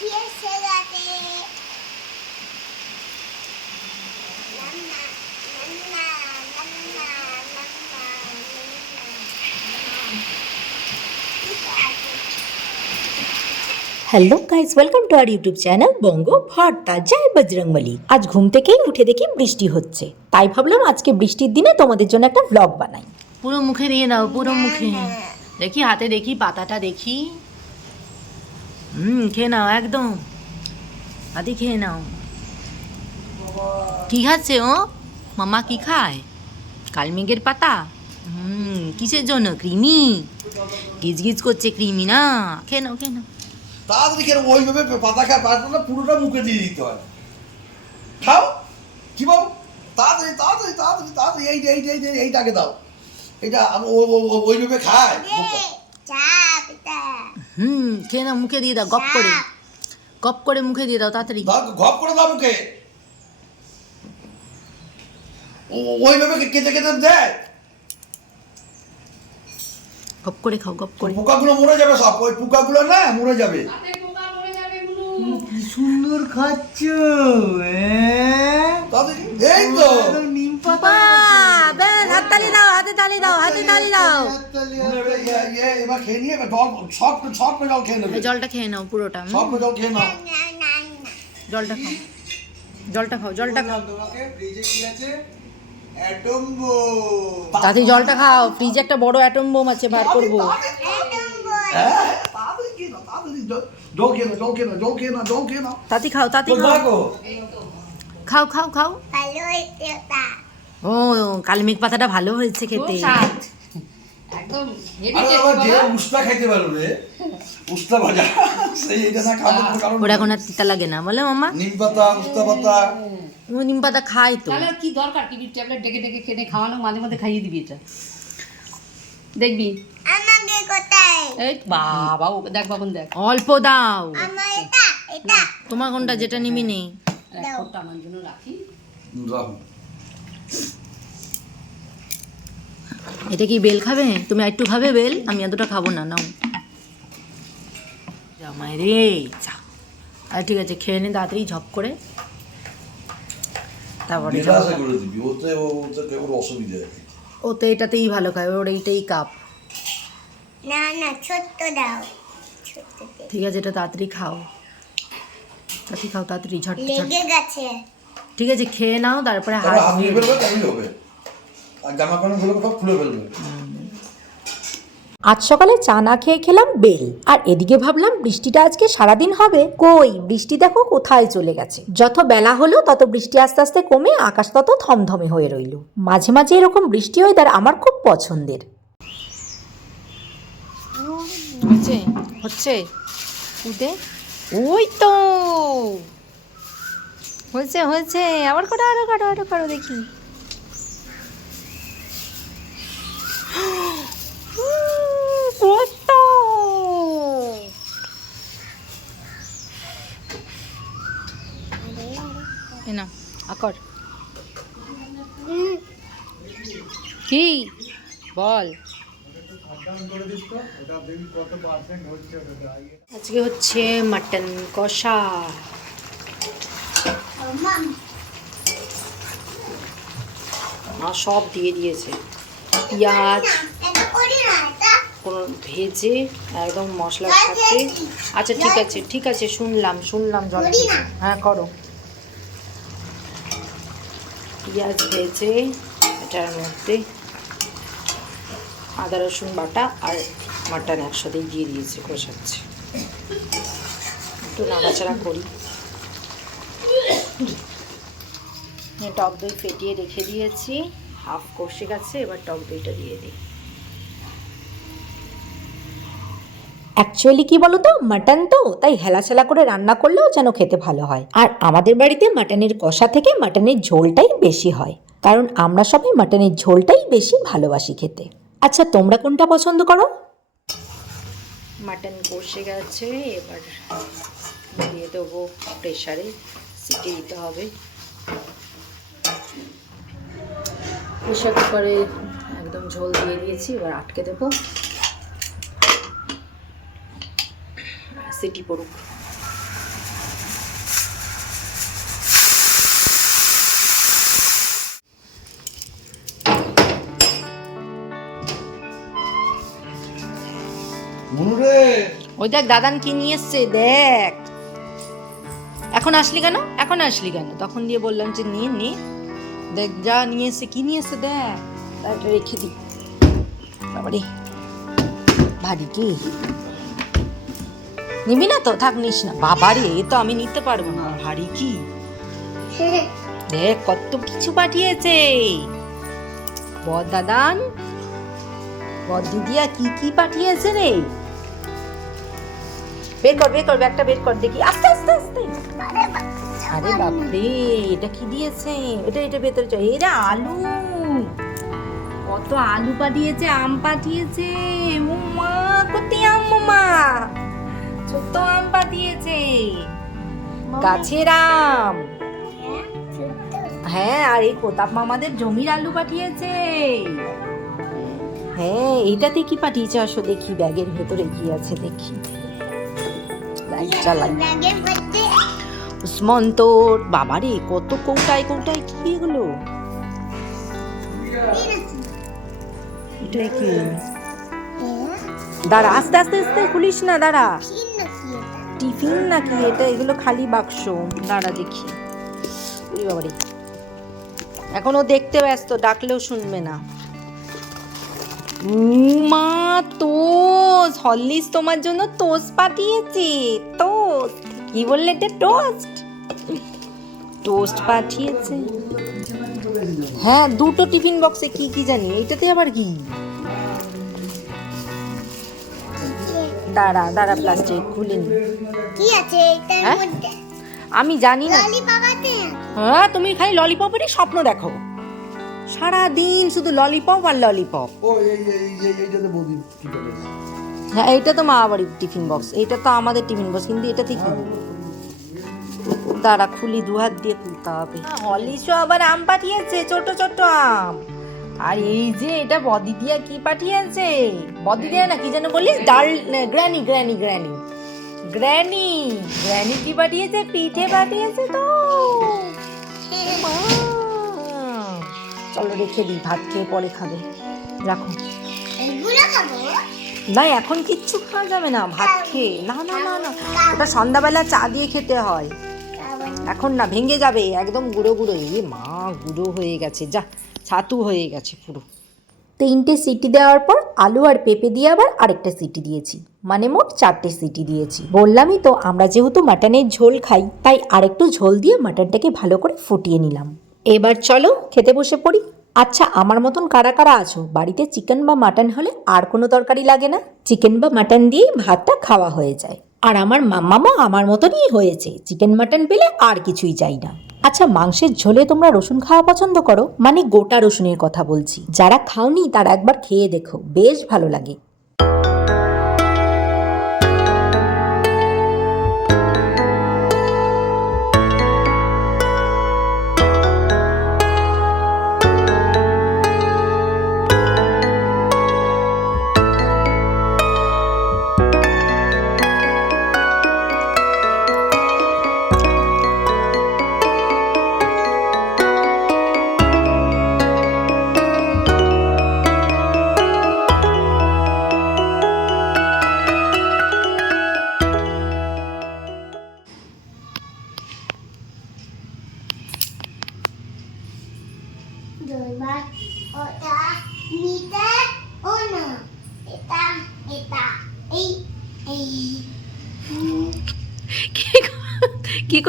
Hello guys welcome to our YouTube channel Bongo Bhorta জয় বজরংবলী আজ ঘুম থেকেই উঠে দেখি বৃষ্টি হচ্ছে। তাই ভাবলাম আজকে বৃষ্টির দিনে তোমাদের জন্য একটা ব্লগ বানাই। পুরো মুখে দিয়ে নাও, পুরো মুখে। দেখি হাতে দেখি, পাতাটা দেখি। হুম খেয়ে নাও একদম। আদি খেয়ে নাও। কি খাচ্ছে ও? মামা কি খায়? কালমেঘের পাতা? হুম কিসের জন্য? ক্রিমি গিজ গিজ করছে ক্রিমি না? খেয়ে নাও খেয়ে নাও। তাড়াতাড়ি কেন ওইভাবে পাতা খায় পাতাটা পুরোটা মুখে দিয়ে দিতে হয়। খাও। কি বাবু? তাড়াতাড়ি তাড়াতাড়ি তাড়াতাড়ি তাড়াতাড়ি এই এই এই এইটাকে দাও। এটা ওইভাবে খায়। হুম খেয়ে নাও মুখে দিয়ে দাও গপ করে। গপ করে মুখে দিয়ে দাও তাড়াতাড়ি। ঘপ করে দাও মুখে। ওইভাবে কেটে কেটে দেয়? গপ করে খাও গপ করে। পোকাগুলো মরে যাবে সব। ওই পোকাগুলো না মরে যাবে। কি সুন্দর খাচ্ছ এই তো। নিম বেশ হাততালি দাও হাতে তালি দাও হাতে তালি দাও। এবার খেয়ে নিয়ে জল সব সব জল খেয়ে নেবে জলটা খেয়ে নাও পুরোটা সব জল খেয়ে নাও। জলটা খাও জলটা খাও জলটা খাও। তোমাকে ফ্রিজে কি আছে? অ্যাটম বোম তাতে জলটা খাও ফ্রিজে একটা বড় অ্যাটম বোম আছে বার করব। হ্যাঁ। তাতে খাও তাতে খাও। খাও খাও খাও। ও কালমেঘ পাতাটা ভালো হয়েছে খেতে। আরে বাবা, যে পারবে, উস্তা ভাজা, সেই এটা না কারণ ওরা কোনো তিতা লাগে না। বলে মামা। নিম পাতা, উস্তা পাতা, ও নিম পাতা খায় তো। তাহলে কি দরকার? ট্যাবলেট ডেকে ডেকে খেতে খাওয়ানো? মাঝে মধ্যে খাইয়ে দিবি এটা। দেখবি? আমাকে কোথায়? এই বাবা ও দেখ বাবন দেখ। অল্প দাও। আমার এটা এটা। তোমার কোনটা যেটা নিবি নেই এক আমার জন্য রাখি। রাখো। এটা কি বেল খাবে? তুমি একটু খাবে বেল? আমি এতটা খাব না নাও। জামাই রে যা। আরে ঠিক আছে খেয়ে নে তাড়াতাড়ি ঝপ করে। তারপরে। ও তো এটাতেই ভালো খায় ওর এইটাই কাপ। না না ছোট্ট দাও। ঠিক আছে এটা তাড়াতাড়ি খাও। তাড়াতাড়ি খাও তাড়াতাড়ি ঝট ঝট। লেগে গেছে। ঠিক আছে খেয়ে নাও তারপরে হাত দিয়ে দিয়ে ফেলবে, তাহলেই হবে। আর জামা প্যান্টগুলো সব খুলে ফেলবে। আজ সকালে চা না খেয়ে খেলাম বেল আর এদিকে ভাবলাম বৃষ্টিটা আজকে সারাদিন হবে। কই বৃষ্টি দেখো কোথায় চলে গেছে। যত বেলা হলো তত বৃষ্টি আস্তে আস্তে কমে আকাশ তত থমথমে হয়ে রইল। মাঝে মাঝে এরকম বৃষ্টি ওয়েদার আমার খুব পছন্দের। হচ্ছে হচ্ছে। উদে? ওই তো। হয়েছে হয়েছে আবার করো আরও করো আরও করো দেখি কত এ না আকর কি বল। আজকে হচ্ছে মাটন কষা। মা সব দিয়ে দিয়েছে। পেঁয়াজ, কোনো ভেজে, একদম মশলার সাথে আচ্ছা ঠিক আছে ঠিক আছে, শুনলাম শুনলাম জল। হ্যাঁ করো। পেঁয়াজ ভেজে, এটার মধ্যে আদা, রসুন বাটা আর মাটন একসাথেই দিয়ে দিয়েছি, কষাচ্ছে। একটু নাড়াচাড়া করি। টক দই ফেটিয়ে রেখে দিয়েছি। হাফ কষে গেছে, এবার টক দইটা দিয়ে দিই। অ্যাকচুয়ালি কি বলতো? মাটন তো, তাই হেলাচেলা করে রান্না করলেও যেন খেতে ভালো হয়। আর আমাদের বাড়িতে মাটনের কষা থেকে মাটনের ঝোলটাই বেশি হয়। কারণ আমরা সবাই মাটনের ঝোলটাই বেশি ভালোবাসি খেতে। আচ্ছা তোমরা কোনটা পছন্দ করো? মাটন কষে গেছে, এবার দিয়ে দেবো প্রেশারে সিটি দিতে হবে। প্রেশার কুকারে একদম ঝোল দিয়ে দিয়েছি, এবার আটকে দেবো। সিটি পড়ুক। ওই দেখ, দাদান কি নিয়ে এসছে, দেখ। এখন আসলি কেন? এখন আসলি কেন? তখন দিয়ে বললাম যে নিয়ে নে। দেখ, যা নিয়ে এসছে, কি নিয়ে এসছে, দেখ। তারটা রেখে দি। বাবারে, ভারী কি? নিবি না তো? থাক, নিস না। বাবারে, এ তো আমি নিতে পারব না। ভারী কি? দেখ, কত কিছু পাঠিয়েছে। বদ দাদান বদ দিদিয়া কি কি পাঠিয়েছে রে? বের কর বের কর ব্যাগটা বের কর দেখি। আস্তে আস্তে আস্তে। আরে বাপরে এটা কি দিয়েছে? এটা এটা ভেতরে চল এরা আলু। কত আলু পাঠিয়েছে আম পাঠিয়েছে। উমা কত আম মামা ছোট্ট আম পাঠিয়েছে। গাছের আম। হ্যাঁ আর এই প্রতাপ মামাদের জমির আলু পাঠিয়েছে। হ্যাঁ এইটাতে কি পাঠিয়েছে? আসো দেখি ব্যাগের ভেতরে কি আছে দেখি। ব্যাগের মধ্যে উসমান তোর বাবারে, কত কৌটায় কৌটায় কি এগুলো? এটা কি? দাঁড়া, আস্তে আস্তে আস্তে, খুলিস না, দাঁড়া। টিফিন নাকি এটা? এগুলো খালি বাক্স। দাঁড়া দেখি। উরি বাবারে। এখনও দেখতে ব্যস্ত, ডাকলেও শুনবে না। মা তোস হলিস তোমার জন্য তোস পাঠিয়েছে। তোস্ট কি বললে এটা? টোস্ট? টোস্ট পাঠিয়েছে। হ্যাঁ দুটো টিফিন বক্সে কি কি জানি? এটাতে আবার কি? দাঁড়া দাঁড়া প্লাস্টিক খুলিনি কি আছে এটার হ্যাঁ? মধ্যে? আমি জানি না। হ্যাঁ তুমি খালি ললিপপেরই স্বপ্ন দেখো। সারা দিন শুধু ললিপপ আর ললিপপ ও এই এই এই এইটাতে বৌদি কি করেছে হ্যাঁ এইটা তো মা বাড়ির টিফিন বক্স এইটা তো আমাদের টিফিন বক্স কিন্তু এটাতে কি দাঁড়া খুলি দু হাত দিয়ে খুলতে হবে। হলিশও আবার আম পাঠিয়েছে ছোট ছোট আম। আর এই যে এটা বদিদিয়া কি পাঠিয়েছে? বদিদিয়া না কি যেন বলিস ডাল granny granny granny. Granny granny কি পাঠিয়েছে? পিঠে পাঠিয়েছে তো। মা। চলো রেখে দিই ভাত খেয়ে পরে খাবে। রাখো। না এখন কিচ্ছু খাওয়া যাবে না ভাত খেয়ে। না না না না ওটা সন্ধ্যাবেলা চা দিয়ে খেতে হয়। এখন না ভেঙে যাবে একদম গুঁড়ো গুঁড়ো। এ মা গুঁড়ো হয়ে গেছে যা ছাতু হয়ে গেছে পুরো। তিনটে সিটি দেওয়ার পর আলু আর পেঁপে দিয়ে আবার আরেকটা সিটি দিয়েছি। মানে মোট চারটে সিটি দিয়েছি। বললামই তো আমরা যেহেতু মাটনের ঝোল খাই তাই আরেকটু ঝোল দিয়ে মাটনটাকে ভালো করে ফুটিয়ে নিলাম। এবার চলো খেতে বসে পড়ি। আচ্ছা আমার মতন কারা কারা আছো? বাড়িতে চিকেন বা মাটন হলে আর কোনো তরকারি লাগে না। চিকেন বা মাটন দিয়েই ভাতটা খাওয়া হয়ে যায়। আর আমার মাম্মামও আমার মতনই হয়েছে। চিকেন মাটন পেলে আর কিছুই চাই না। আচ্ছা মাংসের ঝোলে তোমরা রসুন খাওয়া পছন্দ করো? মানে গোটা রসুনের কথা বলছি। যারা খাওনি তারা একবার খেয়ে দেখো। বেশ ভালো লাগে।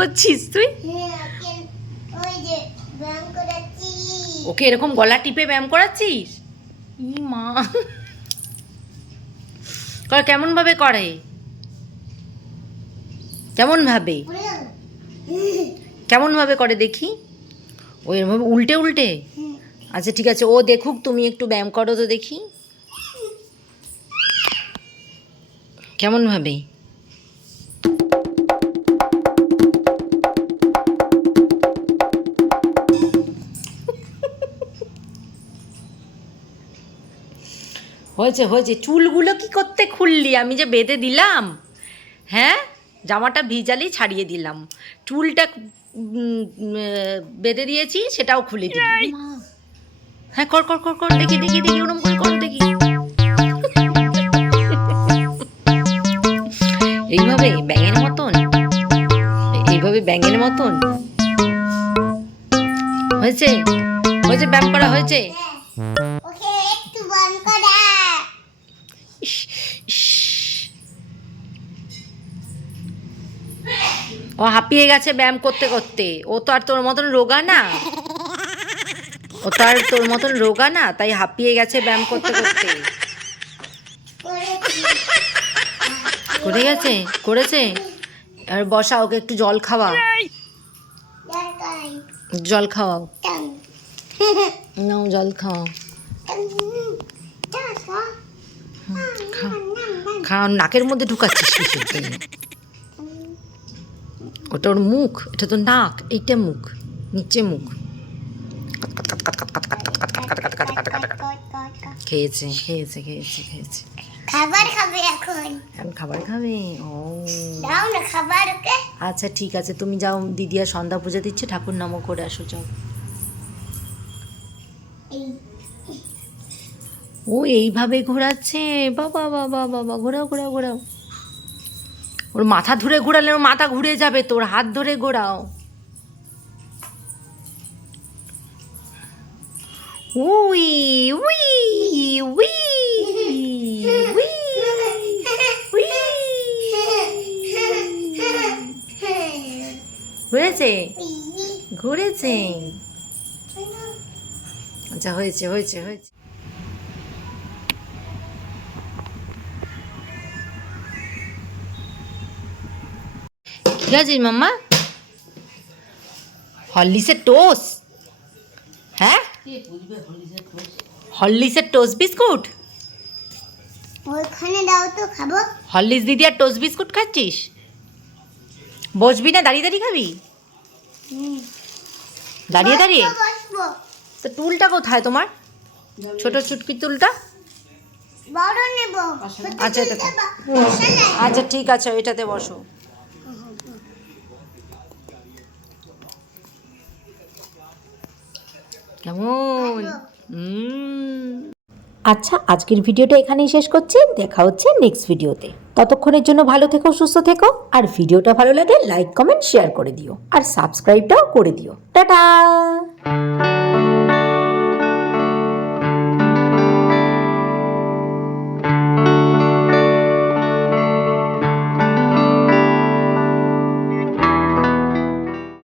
করছিস তুই? ওকে এরকম গলা টিপে ব্যায়াম করাচ্ছিস? মা। কেমন ভাবে করে? কেমন ভাবে কেমন ভাবে করে দেখি? ও এরভাবে উল্টে উল্টে? আচ্ছা ঠিক আছে, ও দেখুক, তুমি একটু ব্যায়াম করো তো দেখি। কেমন ভাবে হয়েছে হয়েছে। চুলগুলো কি করতে খুললি? আমি যে বেঁধে দিলাম হ্যাঁ? জামাটা ভিজালি ছাড়িয়ে দিলাম। চুলটা বেঁধে দিয়েছি সেটাও খুলে দিলাম। হ্যাঁ কর কর কর কর দেখি দেখি দেখি ওরম করে কর দেখি। এইভাবে ব্যাঙের মতন এইভাবে ব্যাঙের মতন। হয়েছে? হয়েছে ব্যায়াম করা হয়েছে ওকে একটু বন্ধ করা ইস, ইস। ও হাঁপিয়ে গেছে ব্যায়াম করতে করতে। ও তো আর তোর মতন রোগা না। ও তো আর তোর মতন রোগা না তাই হাঁপিয়ে গেছে ব্যায়াম করতে করতে। করে গেছে করেছে? আর বসা ওকে একটু জল খাওয়া জল খাওয়াও। নাও জল খাওয়াও। খাওয়া নাকের মধ্যে ঢুকাচ্ছিস জন্য? ওটা ওর মুখ এটা তো নাক এইটা মুখ নিচে মুখ। খেয়েছে খেয়েছে খেয়েছে খেয়েছে। খাবার খাবে এখন। এখন খাবার খাবে? ও। দাও না খাবার ওকে? আচ্ছা ঠিক আছে তুমি যাও দিদি আর সন্ধ্যা পূজা দিচ্ছে ঠাকুর নামও করে আসো যাও। ও এইভাবে ঘোরাচ্ছে? বাবা বাবা বাবা ঘোরাও ঘোরাও ঘোরাও। ওর মাথা ধরে ঘোরালে ওর মাথা ঘুরে যাবে, তোর হাত ধরে ঘোরাও। উই উই উই উই উই। ঘুরেছে? ঘুরেছে। আচ্ছা হয়েছে হয়েছে হয়েছে। ঠিক আছে মাম্মা। হরলিসের টোস হ্যাঁ? হরলিক্সের টোস্ট বিস্কুট? ওইখানে দাও তো খাব। হরলিক্স দিদি আর টোস্ট বিস্কুট খাচ্ছিস? বসবি না দাঁড়িয়ে দাঁড়িয়ে খাবি? দাঁড়িয়ে দাঁড়িয়ে? তো টুলটা কোথায় তোমার? ছোট চুটকি টুলটা? নেব। আচ্ছা আচ্ছা ঠিক আছে এটাতে বসো। কেমন? আচ্ছা আজকের ভিডিওটা এখানেই শেষ করছি। দেখা হচ্ছে নেক্সট ভিডিওতে। ততক্ষণের জন্য ভালো থেকো, সুস্থ থেকো। আর ভিডিওটা ভালো লাগে লাইক কমেন্ট শেয়ার করে দিও। আর সাবস্ক্রাইবটাও করে দিও। টাটা!